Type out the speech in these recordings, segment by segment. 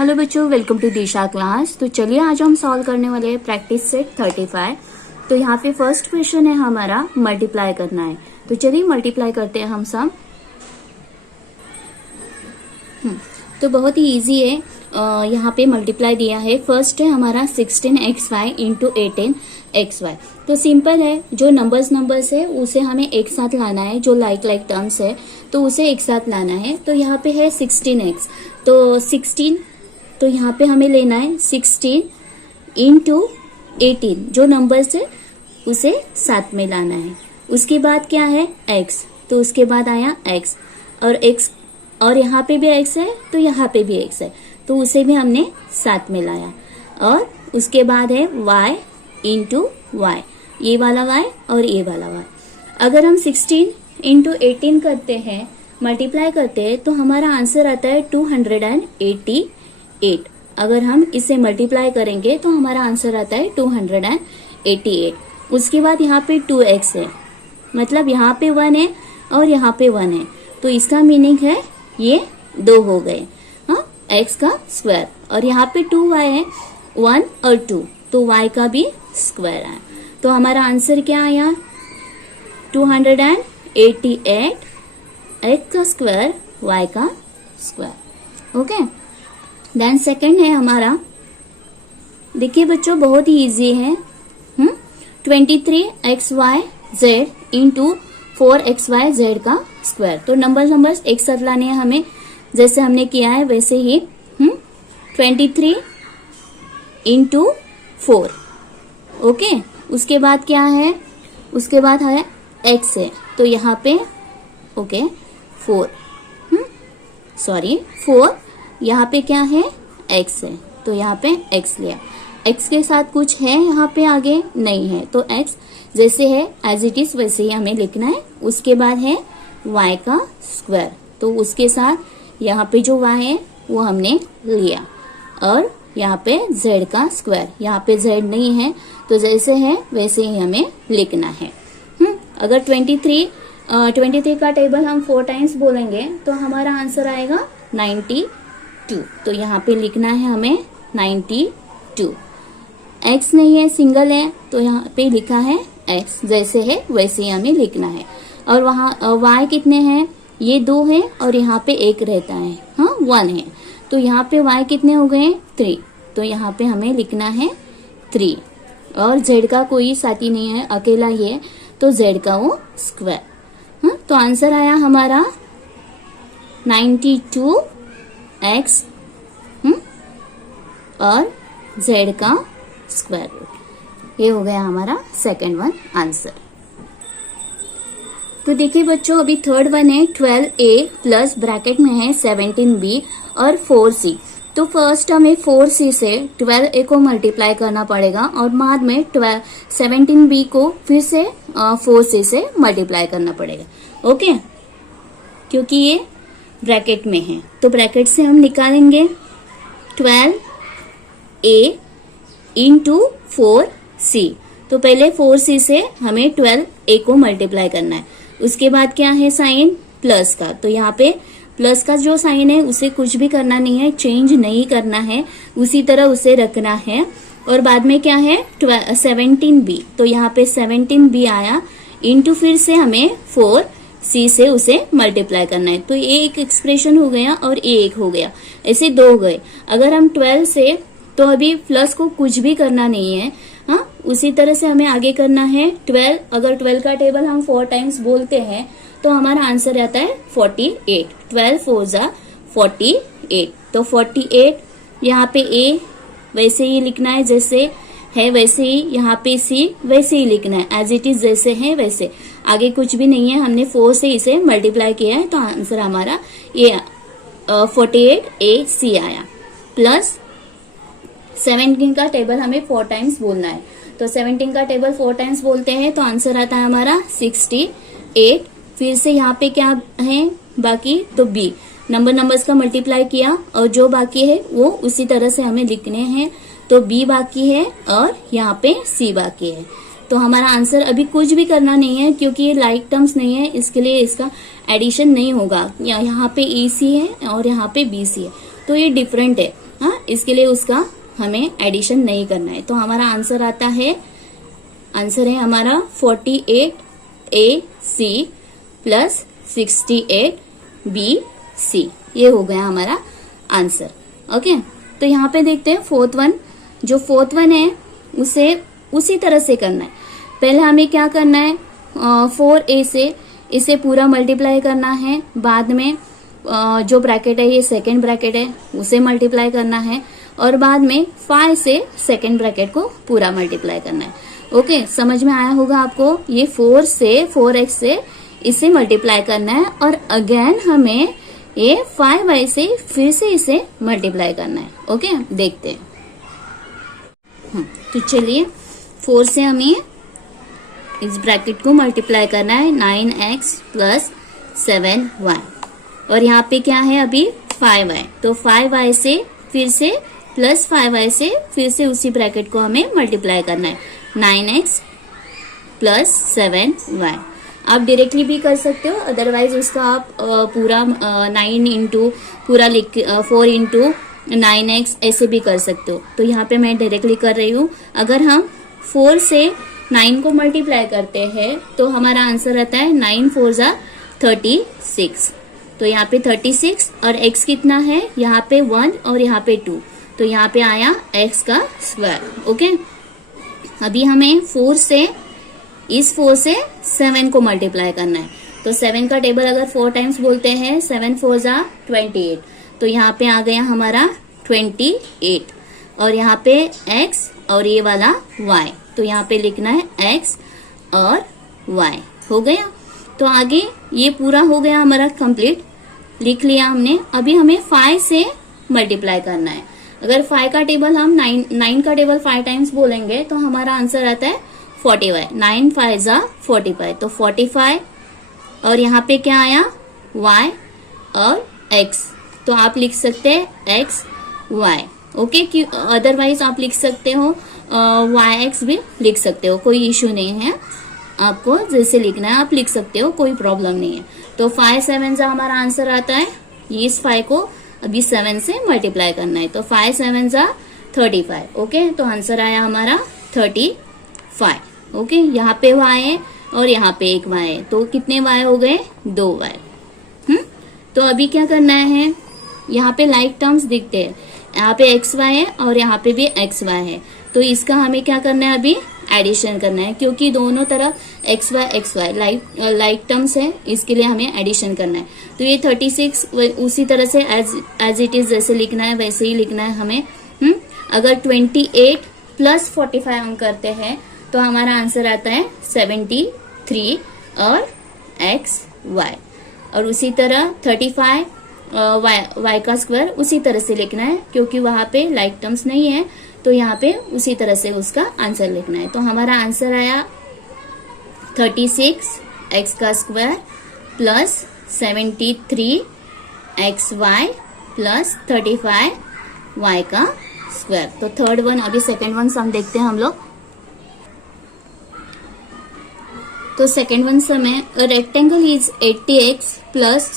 Hello बच्चों, welcome to Disha class. तो चलिए आज हम सॉल्व करने वाले हैं प्रैक्टिस सेट 35। तो यहाँ पे फर्स्ट क्वेश्चन है हमारा मल्टीप्लाई करना है। तो चलिए मल्टीप्लाई करते हैं हम सब। तो बहुत ही इजी है। यहाँ पे मल्टीप्लाई दिया है। फर्स्ट है हमारा 16xy इंटू 18xy। तो सिंपल है, जो नंबर्स है उसे हमें एक साथ लाना है। जो लाइक टर्म्स है तो उसे एक साथ लाना है। तो यहाँ पे है 16x, तो 16, तो यहाँ पे हमें लेना है 16 इंटू 18, जो नंबर्स है उसे साथ में लाना है। उसके बाद क्या है x, तो उसके बाद आया x और यहाँ पे भी x है तो यहाँ पे भी x है, तो उसे भी हमने साथ में लाया। और उसके बाद है y इंटू वाई, ये वाला y और ये वाला y। अगर हम 16 इंटू 18 करते हैं, मल्टीप्लाई करते हैं, तो हमारा आंसर आता है 288। अगर हम इसे मल्टीप्लाई करेंगे तो हमारा आंसर आता है 288। उसके बाद यहाँ पे 2x है, मतलब यहाँ पे 1 है और यहाँ पे 1 है, तो इसका मीनिंग है ये 2 हो गए, हाँ, x का स्क्वायर। और यहाँ पे 2y है, 1 और 2, तो y का भी स्क्वायर आया। तो हमारा आंसर क्या आया 288, x का स्क्वायर y का स्क्वायर। ओके, देन सेकंड है हमारा, देखिए बच्चों बहुत ही इजी है। 23xyz इंटू 4xyz का स्क्वायर। तो नंबर्स एक साथ लाने हैं हमें, जैसे हमने किया है वैसे ही। 23 इंटू 4, ओके। उसके बाद क्या है, उसके बाद है x है, तो यहाँ पे ओके 4, 4, यहाँ पे क्या है x है, तो यहाँ पे x लिया। x के साथ कुछ है यहाँ पे आगे नहीं है, तो x जैसे है एज इट इज वैसे ही हमें लिखना है। उसके बाद है y का स्क्वायर, तो उसके साथ यहाँ पे जो y है वो हमने लिया। और यहाँ पे z का स्क्वायर, यहाँ पे z नहीं है तो जैसे है वैसे ही हमें लिखना है। अगर 23 का टेबल हम 4 टाइम्स बोलेंगे तो हमारा आंसर आएगा 92। तो यहाँ पे लिखना है हमें 92। x नहीं है, सिंगल है, तो यहाँ पे लिखा है x, जैसे है वैसे ही हमें लिखना है। और वहाँ y कितने हैं, ये 2 है और यहाँ पे 1 रहता है, हाँ 1 है, तो यहाँ पे y कितने हो गए 3, तो यहाँ पे हमें लिखना है 3। और z का कोई साथी नहीं है, अकेला ही है, तो z का वो स्क्वायर। हाँ, तो आंसर आया हमारा 92x और z का स्क्वायर रूट। ये हो गया हमारा सेकंड वन आंसर। तो देखिए बच्चों, अभी थर्ड वन है 12a प्लस ब्रैकेट में है 17b और 4c। तो फर्स्ट हमें 4c से 12a को मल्टीप्लाई करना पड़ेगा और बाद में 17b को फिर से 4c से मल्टीप्लाई करना पड़ेगा, ओके, क्योंकि ये ब्रैकेट में है। तो ब्रैकेट से हम निकालेंगे 12a इंटू 4c। तो पहले 4c से हमें 12a को मल्टीप्लाई करना है। उसके बाद क्या है साइन प्लस का, तो यहाँ पे प्लस का जो साइन है उसे कुछ भी करना नहीं है, चेंज नहीं करना है, उसी तरह उसे रखना है। और बाद में क्या है 17b, तो यहाँ पे 17b आया इंटू फिर से हमें 4c से उसे मल्टीप्लाई करना है। तो ये एक एक्सप्रेशन हो गया और ये एक हो गया, ऐसे 2 हो गए। अगर हम 12 से, तो अभी प्लस को कुछ भी करना नहीं है, हाँ, उसी तरह से हमें आगे करना है 12। अगर 12 का टेबल हम 4 टाइम्स बोलते हैं तो हमारा आंसर आता है 48। 12 4 जा 48, तो 48 यहाँ पे a वैसे ही लिखना है, जैसे है वैसे ही, यहाँ पे c वैसे ही लिखना है, एज इट इज जैसे है वैसे, आगे कुछ भी नहीं है। हमने 4 से इसे मल्टीप्लाई किया है, तो आंसर हमारा ये 48ac आया। प्लस 17 का टेबल हमें 4 टाइम्स बोलना है, तो 17 का टेबल 4 टाइम्स बोलते हैं तो आंसर आता है हमारा 68। फिर से यहाँ पे क्या है बाकी, तो b, नंबर्स का मल्टीप्लाई किया और जो बाकी है वो उसी तरह से हमें लिखने हैं। तो b बाकी है और यहाँ पे c बाकी है। तो हमारा आंसर अभी कुछ भी करना नहीं है, क्योंकि ये लाइक टर्म्स नहीं है, इसके लिए इसका एडिशन नहीं होगा। यहाँ पे ac है और यहाँ पे bc है, तो ये डिफरेंट है। हाँ, इसके लिए उसका हमें एडिशन नहीं करना है। तो हमारा आंसर आता है, आंसर है हमारा 48AC प्लस 68BC। ये हो गया हमारा आंसर। ओके, तो यहाँ पे देखते हैं फोर्थ वन। जो फोर्थ वन है उसे उसी तरह से करना है। पहले हमें क्या करना है, 4A से इसे पूरा मल्टीप्लाई करना है। बाद में जो ब्रैकेट है, ये सेकेंड ब्रैकेट है, उसे मल्टीप्लाई करना है। और बाद में 5 से सेकेंड ब्रैकेट को पूरा मल्टीप्लाई करना है। ओके, समझ में आया होगा आपको। ये 4x से इसे मल्टीप्लाई करना है और अगेन हमें ये 5y से फिर से इसे मल्टीप्लाई करना है। ओके, देखते हैं। तो चलिए, 4 से हमें इस ब्रैकेट को मल्टीप्लाई करना है, 9x प्लस 7y। और यहाँ पे क्या है अभी, 5y। तो 5y से फिर से प्लस 5y से फिर से उसी ब्रैकेट को हमें मल्टीप्लाई करना है, 9x प्लस 7y। आप डायरेक्टली भी कर सकते हो, अदरवाइज उसका आप पूरा 9 इंटू पूरा 4 इंटू 9x ऐसे भी कर सकते हो। तो यहाँ पे मैं डायरेक्टली कर रही हूँ। अगर हम 4 से 9 को मल्टीप्लाई करते हैं तो हमारा आंसर आता है 9 4 जा 36। तो यहाँ पे 36 और x कितना है, यहाँ पे 1 और यहाँ पे 2, तो यहाँ पे आया x का स्क्वायर। ओके, अभी हमें 4 से 7 को मल्टीप्लाई करना है। तो 7 का टेबल अगर 4 टाइम्स बोलते हैं, 7 4 जा 28। तो यहाँ पे आ गया हमारा 28 और यहाँ पे x और ये वाला y। तो यहाँ पे लिखना है x और y। हो गया। तो आगे ये पूरा हो गया हमारा कंप्लीट, लिख लिया हमने। अभी हमें 5 से मल्टीप्लाई करना है। अगर 5 का टेबल हम 9 का टेबल 5 टाइम्स बोलेंगे तो हमारा आंसर आता है 45। 9 5 जा 45, तो 45 और यहाँ पे क्या आया, y और x। तो आप लिख सकते हैं x y। ओके, अदरवाइज आप लिख सकते हो yx भी लिख सकते हो, कोई इश्यू नहीं है। आपको जैसे लिखना है आप लिख सकते हो, कोई प्रॉब्लम नहीं है। तो 5 7 जा हमारा आंसर आता है। इस 5 को अभी 7 से मल्टीप्लाई करना है। तो 5 7 जा 35। ओके, तो आंसर आया हमारा 35। ओके, यहाँ पे y है और यहाँ पे एक y है, तो कितने y हो गए, 2 y। तो अभी क्या करना है, यहाँ पे लाइक टर्म्स दिखते हैं, यहाँ पे एक्स वाई है और यहाँ पे भी एक्स वाई है। तो इसका हमें क्या करना है, अभी एडिशन करना है, क्योंकि दोनों तरफ एक्स वाई लाइक टर्म्स है, इसके लिए हमें एडिशन करना है। तो ये 36 उसी तरह से एज इट इज जैसे लिखना है वैसे ही लिखना है हमें। अगर 28 प्लस 45 हम करते हैं तो हमारा आंसर आता है 73 और एक्स वाई। और उसी तरह 35 वाई का स्क्वायर उसी तरह से लिखना है, क्योंकि वहां पे लाइक टर्म्स नहीं है, तो यहाँ पे उसी तरह से उसका आंसर लिखना है। तो हमारा आंसर आया 36 एक्स का square plus 73 x y plus 35 y का स्क्वायर। तो थर्ड वन, अभी सेकेंड वन सम देखते हैं हम लोग। तो सेकेंड वन सम है, rectangle is 8x plus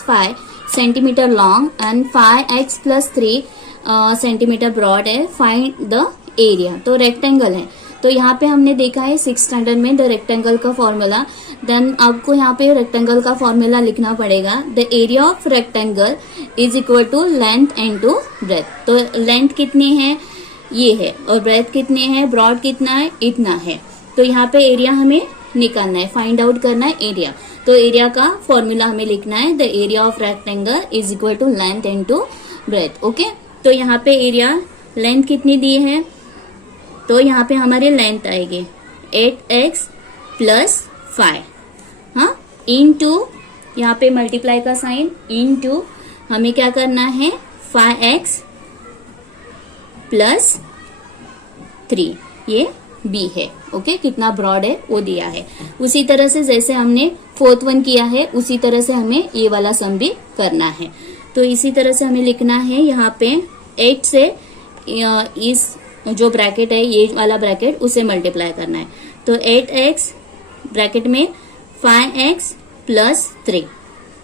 5 centimetre long and 5x plus 3 centimetre broad है, फाइंड द एरिया। तो रेक्टेंगल है, तो यहाँ पे हमने देखा है 6th स्टैंडर्ड में द रेक्टेंगल का फॉर्मूला। देन आपको यहाँ पे रेक्टेंगल का फॉर्मूला लिखना पड़ेगा। The area of rectangle is equal to length into breadth. तो लेंथ कितनी है, ये है, और ब्रेथ कितने है, ब्रॉड कितना है, इतना है। तो यहाँ पे एरिया हमें निकालना है, फाइंड आउट करना है एरिया। तो एरिया का फॉर्मूला हमें लिखना है, the area of rectangle is equal to length into breadth. Okay, तो यहाँ पे एरिया लेंथ कितनी दी है, तो यहाँ पे हमारी लेंथ आएगी 8x प्लस 5, हाँ, इनटू यहाँ पे मल्टीप्लाई का साइन, इनटू हमें क्या करना है 5x प्लस 3, ये बी है। ओके, कितना ब्रॉड है वो दिया है। उसी तरह से जैसे हमने फोर्थ वन किया है उसी तरह से हमें ये वाला सम भी करना है। तो इसी तरह से हमें लिखना है, यहाँ पे 8 से इस जो ब्रैकेट है ये वाला ब्रैकेट उसे मल्टीप्लाई करना है। तो 8x ब्रैकेट में 5x प्लस 3।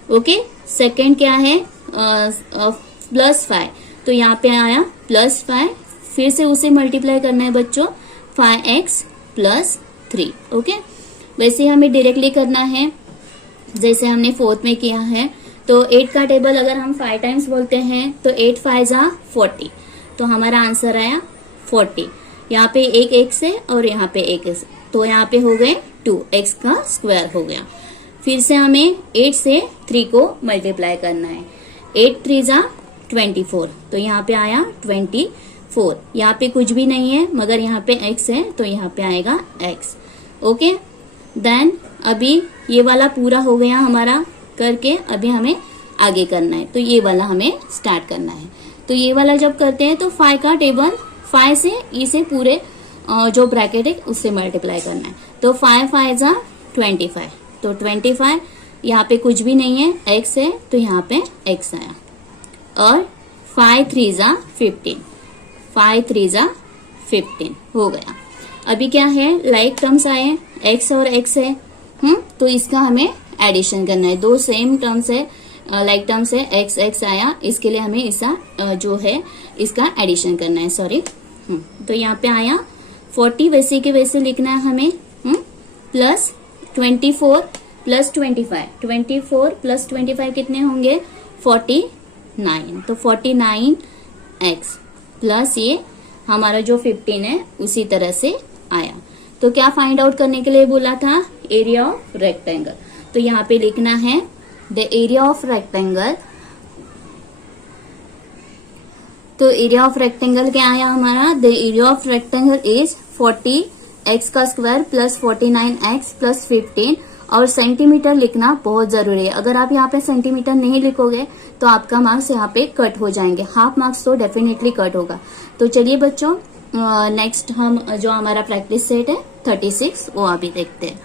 ओके, सेकेंड क्या है प्लस 5, तो यहाँ पे आया +5, फिर से उसे मल्टीप्लाई करना है बच्चों 5x + 3। ओके, वैसे हमें डायरेक्टली करना है जैसे हमने 4th में किया है। तो 8 का टेबल अगर हम 5 टाइम्स बोलते हैं तो 8 5 = 40, तो हमारा आंसर आया 40। यहाँ पे एक x है और यहाँ पे एक x, तो यहाँ पे हो गए 2x² हो गया। फिर से हमें 8 से 3 को मल्टीप्लाई करना है। 8 3 = 24, तो यहाँ पे आया 24। यहाँ पे कुछ भी नहीं है मगर यहाँ पे x है, तो यहाँ पे आएगा x। ओके, देन अभी ये वाला पूरा हो गया हमारा करके, अभी हमें आगे करना है, तो ये वाला हमें स्टार्ट करना है। तो ये वाला जब करते हैं तो 5 का टेबल 5 से इसे पूरे जो ब्रैकेट है उससे मल्टीप्लाई करना है। तो 5 5 = 25, तो 25 यहाँ पे कुछ भी नहीं है, x है, तो यहाँ पे x आया। और 5 3 = 15, 5 3 = 15 हो गया। अभी क्या है, लाइक टर्म्स आए, x और x है, तो इसका हमें एडिशन करना है। दो सेम टर्म्स है, लाइक टर्म्स है, x x आया, इसके लिए हमें इसका जो है इसका एडिशन करना है, सॉरी। तो यहाँ पे आया 40, वैसे के वैसे लिखना है हमें, प्लस 24 + 25, 24 + 25 कितने होंगे 49, तो 49x प्लस ये हमारा जो 15 है उसी तरह से आया। तो क्या फाइंड आउट करने के लिए बोला था, एरिया ऑफ रेक्टेंगल। तो यहाँ पे लिखना है द एरिया ऑफ रेक्टेंगल। तो एरिया ऑफ रेक्टेंगल क्या आया हमारा, the area of rectangle is 40x² + 49x + 15। और सेंटीमीटर लिखना बहुत जरूरी है। अगर आप यहाँ पे सेंटीमीटर नहीं लिखोगे तो आपका मार्क्स यहाँ पे कट हो जाएंगे, हाफ मार्क्स तो डेफिनेटली कट होगा। तो चलिए बच्चों, नेक्स्ट हम जो हमारा प्रैक्टिस सेट है 36 वो अभी देखते हैं।